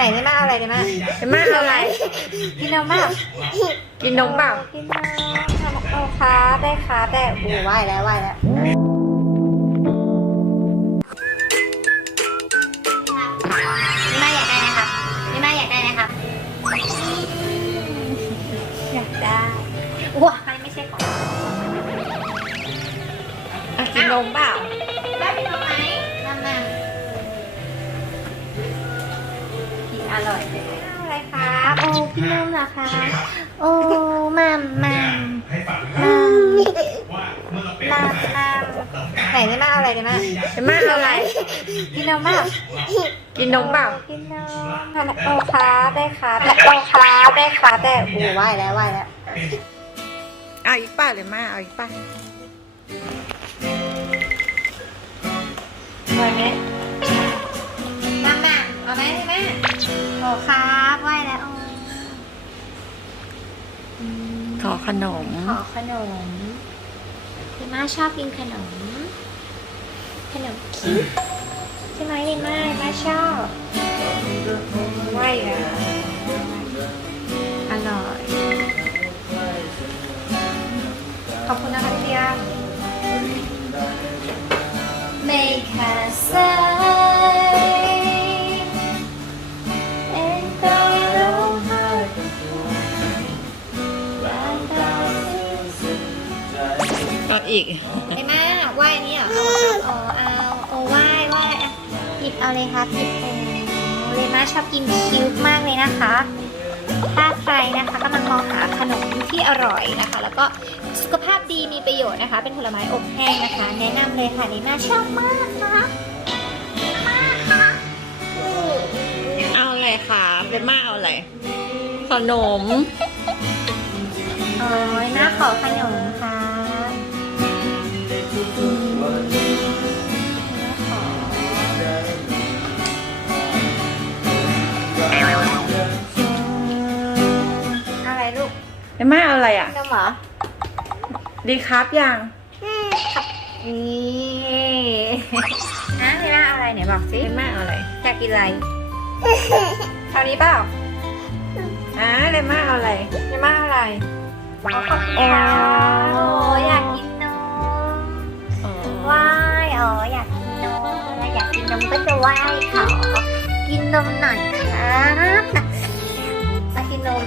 ไหนได้มาเอาอะไรได้มาเดม่าเอาอะไร กินนมเปล่ากินนมเปล่ากินนมทำเอาค้าได้ค้าแต่โอ้ไหวแล้วไหวแล้วนี่มาอยากได้นะครับนี่มาอยากได้นะครับ อยากได้ว้าอันนี้ไม่ใช่ของอะกินนมเปล่า ร่อยเลยอะไรครับโอ้พี่นมเหรอคะ โอ้มัมมัมให้ฝากนะคมัรับมว่าเมื่อเป็นมัมมัมไหนได้มาเอาอะไรได้มาเดม่าเอาอะไร กินนมเปล่ากินนมเปล่ากินนมทำเอาค้าได้ค้าแต่เอาค้าได้ค้าแต่โอ้ไหวแล้วไหวแล้วเอาอีกป่ะเดม่าเอาอีกป่ะ ครับไหวแล้วโอ้อืมขอขนม ขอขนมดิม่าชอบกินขนม ขนมคิดใช่ไหมดิม่าดิม่าชอบไหวแล้วอร่อยขอบคุณนะคะพี่เดีย Make us อาอีก ไอ้มาไหว้อันนี้เหรอเอาอ๋อเอาโอ้ไหว้ไหว้อะหยิบเอาเลยครับหยิบโอ้เลยมาชอบกินคิวบ์มากเลยนะคะ ถ้าใครนะคะกำลังมองหาขนมที่อร่อยนะคะ แล้วก็สุขภาพดีมีประโยชน์นะคะ เป็นผลไม้อบแห้งนะคะ แนะนำเลยค่ะนี่น่าชอบมากนะคะมากค่ะอืมเอาอะไรคะเดม่าเอาอะไรขนม โอ้ยน่าขอขนม เดม่าเอาอะไรอะนมเหรอดีครับยังนี่นะนี่น่าอะไรไหนบอกสิเดม่าเอาอะไรอยากกินอะไรคราวนี้เปล่าอ่าเดม่าเอาอะไรนี่มาอะไรอ๋อโอ้อยากกินนมอ๋อไหว้อ๋ออยากกินนมแล้วอยากกินนมก็จะไหว้ขอกินนมหน่อยครับมากินนม